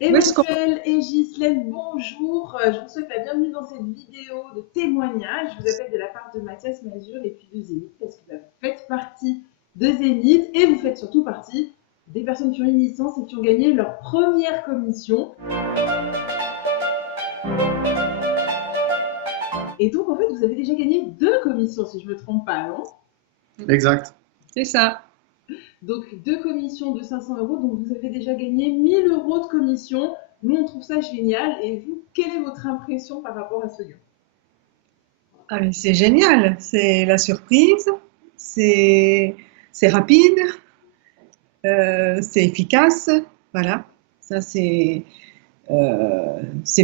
Où est-ce qu'on... Emmanuel et Ghislaine, bonjour. Je vous souhaite la bienvenue dans cette vidéo de témoignage. Je vous appelle de la part de Mathias Mazur et puis de Zénith parce que vous faites partie de Zénith et vous faites surtout partie des personnes qui ont une licence et qui ont gagné leur première commission. Et donc, en fait, vous avez déjà gagné 2 commissions, si je ne me trompe pas, non? Exact. C'est ça. Donc, 2 commissions de 500 euros. Donc, vous avez déjà gagné 1 000 € de commission. Nous, on trouve ça génial. Et vous, quelle est votre impression par rapport à ce gain? Ah, mais c'est génial. C'est la surprise. C'est c'est rapide. C'est efficace. Voilà. Ça, c'est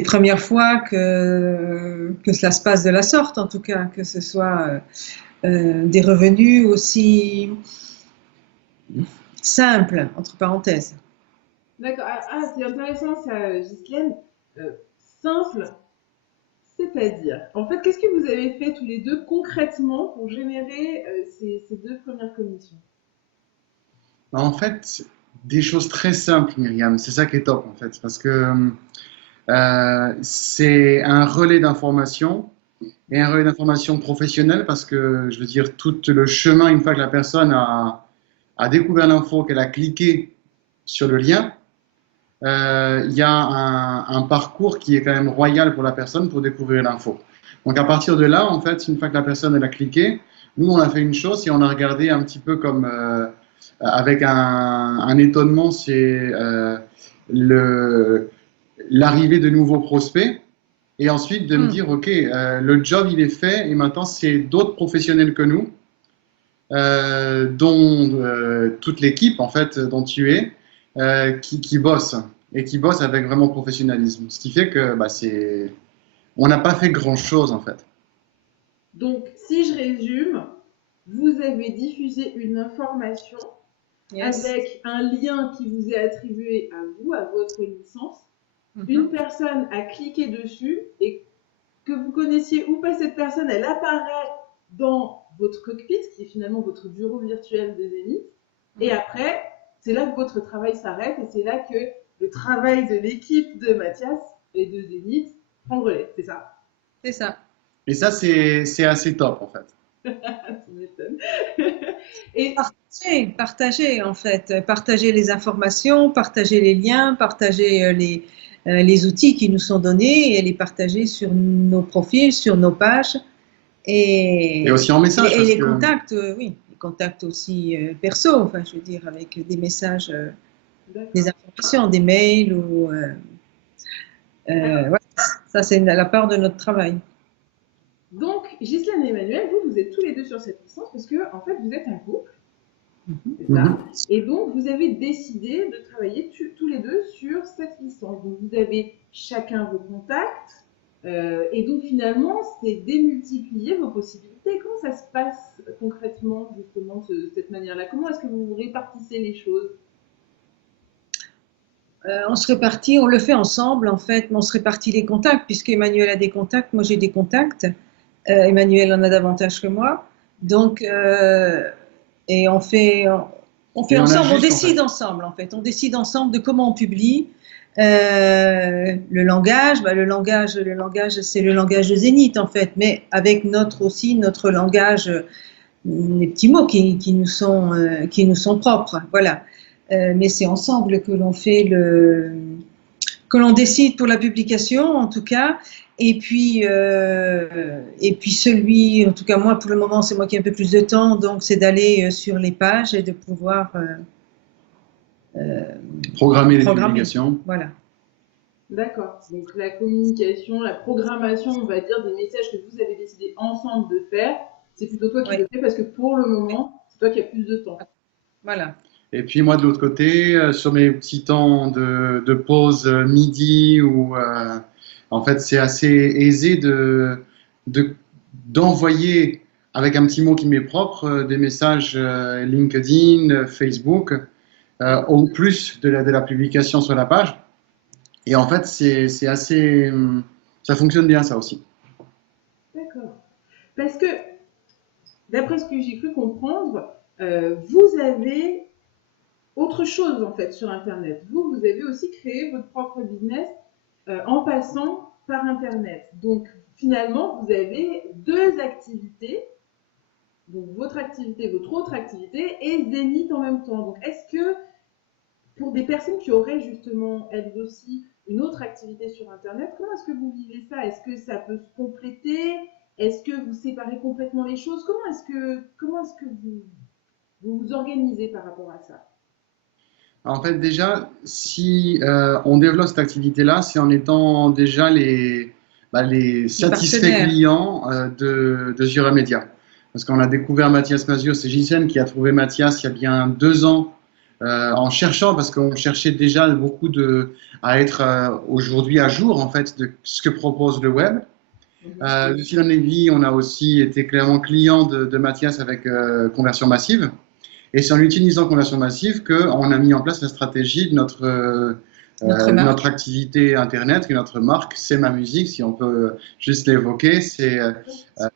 première fois que cela se passe de la sorte, en tout cas, que ce soit des revenus aussi simples, entre parenthèses. D'accord. C'est intéressant ça, Ghislaine. Euh, Simple, c'est-à-dire, en fait, qu'est-ce que vous avez fait tous les deux concrètement pour générer ces 2 premières commissions? En fait, des choses très simples, Myriam. C'est ça qui est top, en fait, parce que c'est un relais d'information et un relais d'information professionnel, parce que, je veux dire, tout le chemin, une fois que la personne a découvert l'info, qu'elle a cliqué sur le lien, il y a un parcours qui est quand même royal pour la personne pour découvrir l'info. Donc, à partir de là, en fait, une fois que la personne elle a cliqué, nous, on a fait une chose et on a regardé un petit peu comme avec un étonnement, c'est le, l'arrivée de nouveaux prospects et ensuite de me Hmm. dire, OK, le job, il est fait et maintenant, c'est d'autres professionnels que nous, dont toute l'équipe, en fait, dont tu es, qui bosse et qui bosse avec vraiment professionnalisme. Ce qui fait que bah, on n'a pas fait grand-chose, en fait. Donc, si je résume, vous avez diffusé une information Yes. avec un lien qui vous est attribué à vous, à votre licence. Une Mhm. personne a cliqué dessus et que vous connaissiez ou pas cette personne, elle apparaît dans votre cockpit, qui est finalement votre bureau virtuel de Zénith. Et Mhm. après, c'est là que votre travail s'arrête et c'est là que le travail de l'équipe de Mathias et de Zénith prend le relais, c'est ça? C'est ça. Et ça, c'est assez top, en fait. Tu m'étonnes. Et Partager en fait, partager les informations, partager les liens, partager les outils qui nous sont donnés et les partager sur nos profils, sur nos pages Et aussi en message, et parce les que contacts, oui, les contacts aussi perso, enfin je veux dire avec des messages, des d'accord. informations, des mails ou Alors, ouais, ça c'est la part de notre travail. donc, Ghislaine et Emmanuel, vous êtes tous les deux sur cette licence parce que, en fait, vous êtes un couple, c'est ça. mhm. Et donc, vous avez décidé de travailler tous les deux sur cette licence. Donc, vous avez chacun vos contacts. Et donc, finalement, c'est démultiplier vos possibilités. Comment ça se passe concrètement, justement, cette manière-là? Comment est-ce que vous répartissez les choses? On se répartit, on le fait ensemble en fait, mais on se répartit les contacts puisque Emmanuel a des contacts, moi j'ai des contacts. Emmanuel en a davantage que moi. Donc, et on fait Et on ensemble, on ajuste, en décide fait. ensemble en fait. On décide ensemble de comment on publie. Le langage, bah, le langage, c'est le langage de Zénith en fait, mais avec notre langage, les petits mots qui nous sont propres. Voilà. Mais c'est ensemble que l'on fait que l'on décide pour la publication, en tout cas. Et puis celui, en tout cas moi pour le moment, c'est moi qui ai un peu plus de temps, donc c'est d'aller sur les pages et de pouvoir euh, Programmer les programmer. publications. Voilà. D'accord. Donc, la communication, la programmation, on va dire, des messages que vous avez décidé ensemble de faire, c'est plutôt toi qui Ouais. le fais parce que pour le moment, c'est toi qui as plus de temps. Voilà. Et puis moi, de l'autre côté, sur mes petits temps de pause midi, en fait, c'est assez aisé de, d'envoyer avec un petit mot qui m'est propre des messages LinkedIn, Facebook, au plus de la publication sur la page. Et en fait, c'est assez, ça fonctionne bien ça aussi. D'accord. Parce que, d'après ce que j'ai cru comprendre, vous avez autre chose en fait sur Internet. Vous avez aussi créé votre propre business en passant par Internet. Donc finalement, vous avez deux activités, donc votre activité, votre autre activité et Zénith en même temps. Donc est-ce que pour des personnes qui auraient justement elles aussi une autre activité sur Internet, comment est-ce que vous vivez ça? Est-ce que ça peut se compléter? Est-ce que vous séparez complètement les choses? Comment est-ce que vous vous organisez par rapport à ça? En fait, déjà, si on développe cette activité-là, c'est en étant déjà les Les satisfaits partenaires. clients de Zura Media. Parce qu'on a découvert Mathias Mazur, c'est Gisèle qui a trouvé Mathias il y a bien 2 ans en cherchant, parce qu'on cherchait déjà beaucoup à être aujourd'hui à jour en fait de ce que propose le web. Mhm. De fil en aiguille, on a aussi été clairement client de Mathias avec Conversion Massive. Et c'est en utilisant Conversion Massive qu'on a mis en place la stratégie de Notre notre marque. activité Internet, que notre marque, c'est ma musique, si on peut juste l'évoquer. C'est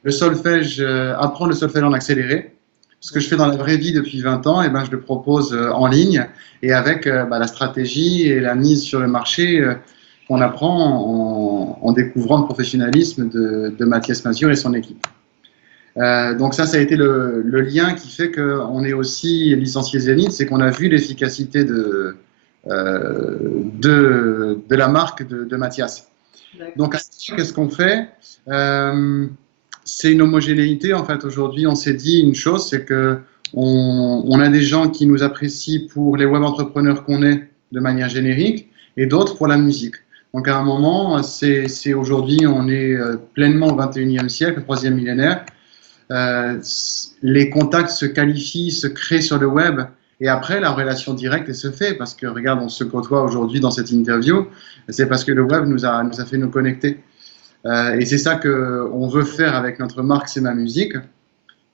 le solfège, apprendre le solfège en accéléré. Ce que je fais dans la vraie vie depuis 20 ans, et ben, je le propose en ligne et avec la stratégie et la mise sur le marché qu'on apprend en découvrant le professionnalisme de Mathias Mazur et son équipe. Donc ça a été le lien qui fait qu'on est aussi licencié Zénith, c'est qu'on a vu l'efficacité de la marque de Mathias. D'accord. Donc qu'est-ce qu'on fait? C'est une homogénéité en fait. Aujourd'hui, on s'est dit une chose, c'est que on a des gens qui nous apprécient pour les web entrepreneurs qu'on est de manière générique et d'autres pour la musique. Donc à un moment, c'est aujourd'hui, on est pleinement au 21e siècle, le troisième millénaire. Euh, les contacts se qualifient, se créent sur le web et après la relation directe se fait parce que regarde, on se côtoie aujourd'hui dans cette interview, c'est parce que le web nous a fait nous connecter. Et c'est ça qu'on veut faire avec notre marque, c'est ma musique.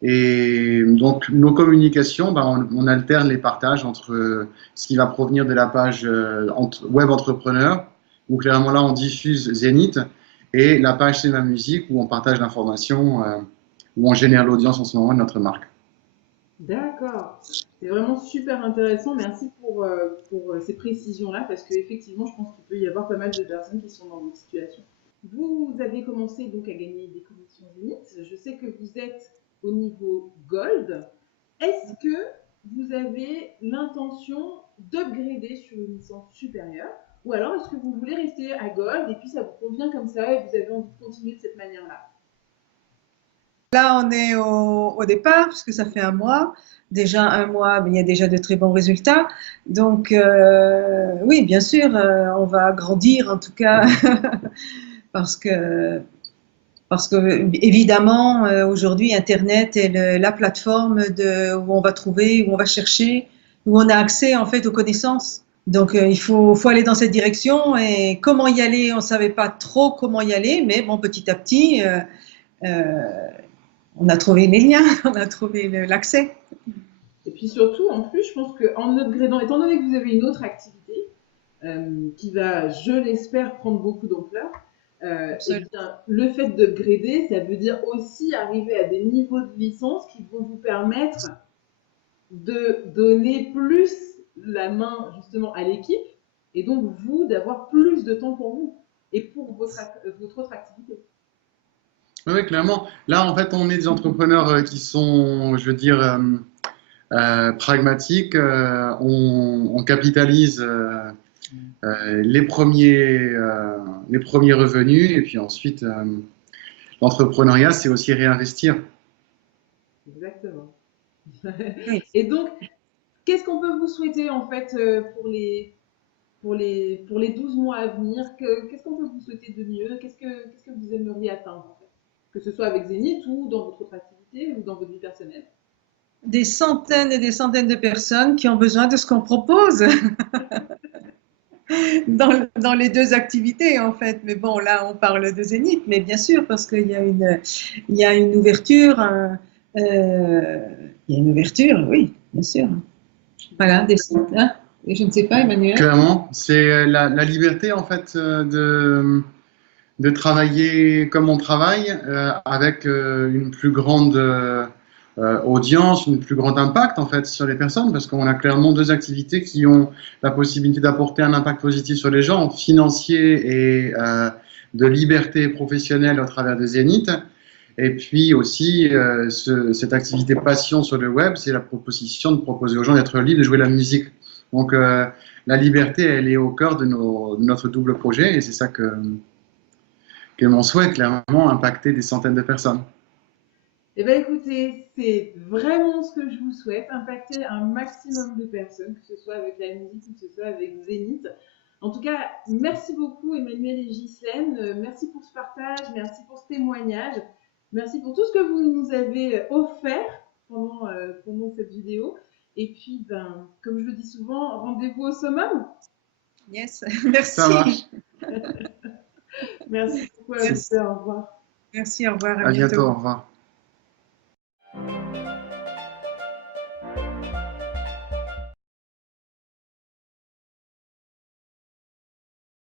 Et donc nos communications, on alterne les partages entre ce qui va provenir de la page web entrepreneur, où clairement là on diffuse Zénith, et la page c'est ma musique, où on partage l'information. Où on génère l'audience en ce moment de notre marque. D'accord. C'est vraiment super intéressant. Merci pour ces précisions-là, parce qu'effectivement, je pense qu'il peut y avoir pas mal de personnes qui sont dans votre situation. Vous avez commencé donc à gagner des commissions Zénith. Je sais que vous êtes au niveau Gold. Est-ce que vous avez l'intention d'upgrader sur une licence supérieure? Ou alors est-ce que vous voulez rester à Gold et puis ça vous convient comme ça et vous avez envie de continuer de cette manière-là? Là, on est au départ, puisque ça fait un mois. Déjà un mois, mais il y a déjà de très bons résultats. Donc, oui, bien sûr, on va grandir en tout cas, parce que, parce que évidemment, aujourd'hui, Internet est la plateforme où on va trouver, où on va chercher, où on a accès en fait aux connaissances. Donc, il faut aller dans cette direction. Et comment y aller, on ne savait pas trop comment y aller, mais bon, petit à petit, euh, on a trouvé les liens, on a trouvé l'accès. Et puis surtout, en plus, je pense qu'en upgradant, étant donné que vous avez une autre activité qui va, je l'espère, prendre beaucoup d'ampleur, et bien, le fait d'upgrader, ça veut dire aussi arriver à des niveaux de licence qui vont vous permettre de donner plus la main justement à l'équipe et donc vous d'avoir plus de temps pour vous et pour votre autre activité. Oui, clairement. Là, en fait, on est des entrepreneurs qui sont, je veux dire, pragmatiques. On capitalise les premiers revenus et puis ensuite, l'entrepreneuriat, c'est aussi réinvestir. Exactement. Oui. Et donc, qu'est-ce qu'on peut vous souhaiter en fait pour les 12 mois à venir? Qu'est-ce qu'on peut vous souhaiter de mieux? Qu'est-ce que vous aimeriez atteindre en fait? Que ce soit avec Zénith ou dans votre autre activité ou dans votre vie personnelle. Des centaines et des centaines de personnes qui ont besoin de ce qu'on propose dans les deux activités en fait. Mais bon, là, on parle de Zénith, mais bien sûr, parce il y a une ouverture, il y a une ouverture, oui, bien sûr. Voilà, hein. Et je ne sais pas, Emmanuel. Clairement, c'est la liberté, en fait, de travailler comme on travaille, avec une plus grande audience, un plus grand impact en fait sur les personnes, parce qu'on a clairement deux activités qui ont la possibilité d'apporter un impact positif sur les gens, financier et de liberté professionnelle au travers des Zéniths. Et puis aussi, cette activité passion sur le web, c'est la proposition de proposer aux gens d'être libres de jouer de la musique. Donc, la liberté, elle est au cœur de notre double projet, et c'est ça que mon souhait, clairement, impacter des centaines de personnes. Eh bien, écoutez, c'est vraiment ce que je vous souhaite, impacter un maximum de personnes, que ce soit avec la musique ou que ce soit avec Zénith. En tout cas, merci beaucoup Emmanuel et Ghislaine. Merci pour ce partage, merci pour ce témoignage, merci pour tout ce que vous nous avez offert pendant cette vidéo. Et puis, ben, comme je le dis souvent, rendez-vous au summum. Yes, Ça marche. merci. Merci beaucoup à vous. Au revoir. Merci, au revoir, À bientôt, au revoir.